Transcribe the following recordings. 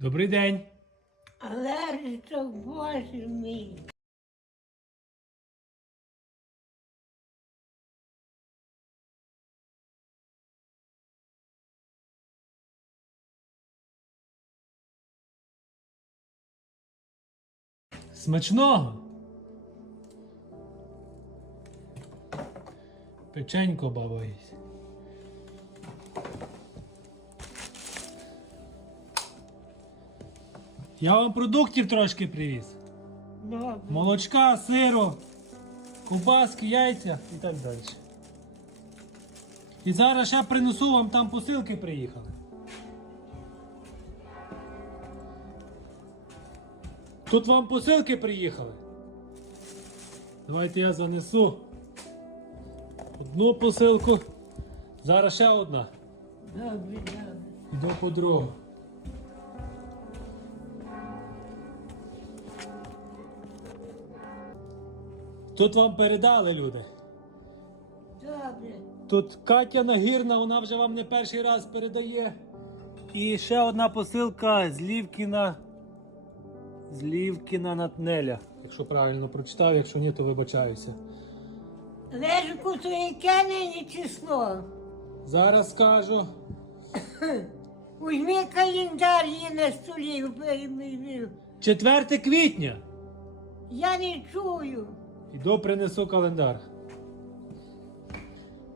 Добрий день. Алежичок, боже мій. Смачного. Печенько баба Я вам продуктів трошки привіз. Добре. Молочка, сиру, ковбаски, яйця і так далі. І зараз ще принесу вам там посилки приїхали. Тут вам посилки приїхали. Давайте я занесу одну посилку. Зараз ще одна. Йду по другу. Тут вам передали люди. Добре. Тут Катя Нагірна, вона вже вам не перший раз передає. І ще одна посилка з Лівкіна. З Лівкіна Натнеля. Якщо правильно прочитав, якщо ні, то вибачаюся. Лежику, то яке нині число? Зараз скажу. Візьми календар є на столі. вбери- 4 квітня. Я не чую. Іду принесу календар.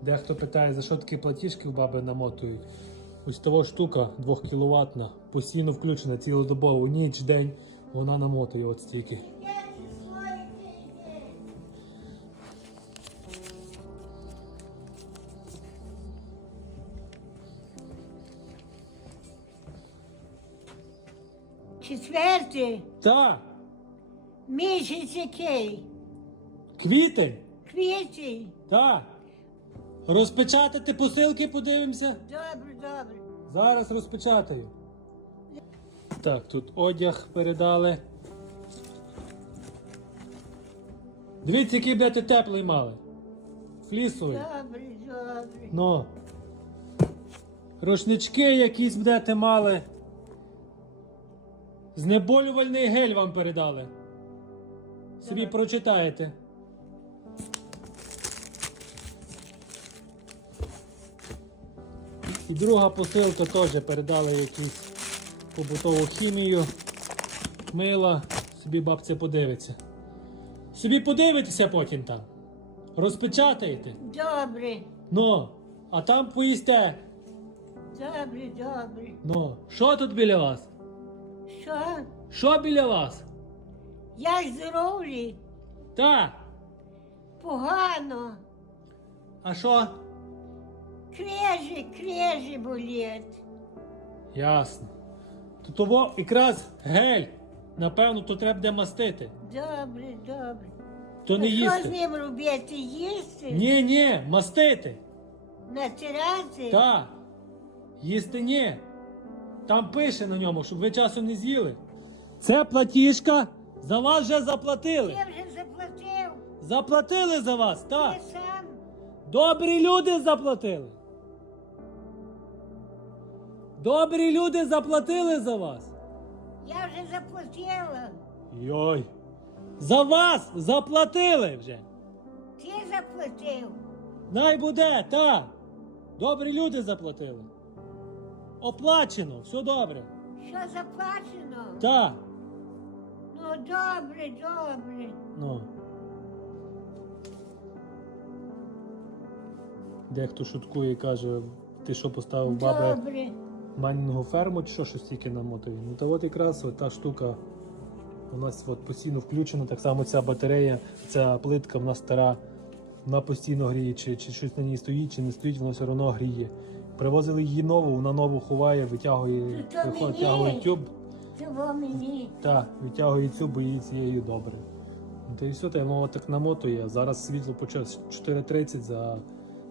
Дехто питає, за що такі платіжки в баби намотують. Ось того штука 2 кВт, постійно включена цілодобово, ніч, день, вона намотує от стільки. Четвертий Так, місяць який? Квітень, Квітень. так. Розпечатати посилки, подивимося. Добре, добре. Зараз розпечатаю. Так, тут одяг передали. Дивіться, який будете теплий мали. Флісовий. Добре, добре. Ну. Рушнички якісь будете мали. Знеболювальний гель вам передали. Собі прочитаєте. І друга посилка теж передали якусь побутову хімію. Мила. Собі бабця подивиться. Собі подивитеся потім там. Розпечатаєте. Добре, Ну, а там поїсте. добре, добре. Ну, що тут біля вас? Що? Що біля вас? Як здоров'я? Так. Погано. А що? Крежі, крежі болять. Ясно. То того якраз гель. Напевно, то треба буде мастити. Добре, добре. То не Що з їсти. ним робити? Їсти? Ні, ні, мастити. Натирати? Так. Їсти ні. Там пише на ньому, щоб ви часом не з'їли. Це платіжка. За вас вже заплатили. Я вже заплатив. Заплатили за вас, так. Ти сам. Добрі люди заплатили. Добрі люди заплатили за вас. Я вже заплатила. Йой. За вас заплатили вже. Ти заплатив. Най буде, так. Добрі люди заплатили. Оплачено, все добре. Що заплачено? Так. Ну добре, добре. Ну. Дехто шуткує і каже, ти що поставив баби Добре. Майнінгу ферму чи що щось тільки намотує. Ну та от якраз от та штука у нас от постійно включена, так само ця батарея, ця плитка в нас стара, вона постійно гріє, чи, чи щось на ній стоїть, чи не стоїть, вона все одно гріє. Привозили її нову, вона нову ховає, витягує, витягує тюб. Так, витягує цю, бо їй цією добре. Ну, Та і все, та й воно так намотує. Зараз світло почав 4,30 за,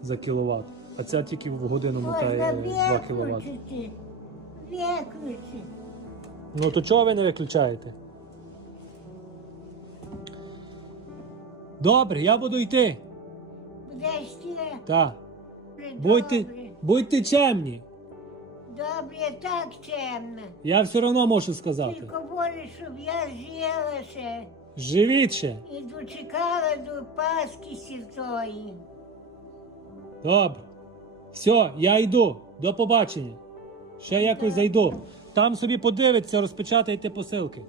за кіловат. А ця тільки в годину мотає 2 кіловат. виключити. Виключи. Ну то чого ви не виключаєте? Добре, я буду йти. Будеш ти? Так. Добре, Будьте, добре. будьте чемні. Добре, так чемно. Я все одно можу сказати. Тільки говориш, щоб я жила ще Живіть ще. і дочекала до Пасхи святої. Добре. Все, я йду. До побачення. Ще якось зайду. Там собі подивиться, розпечатайте посилки.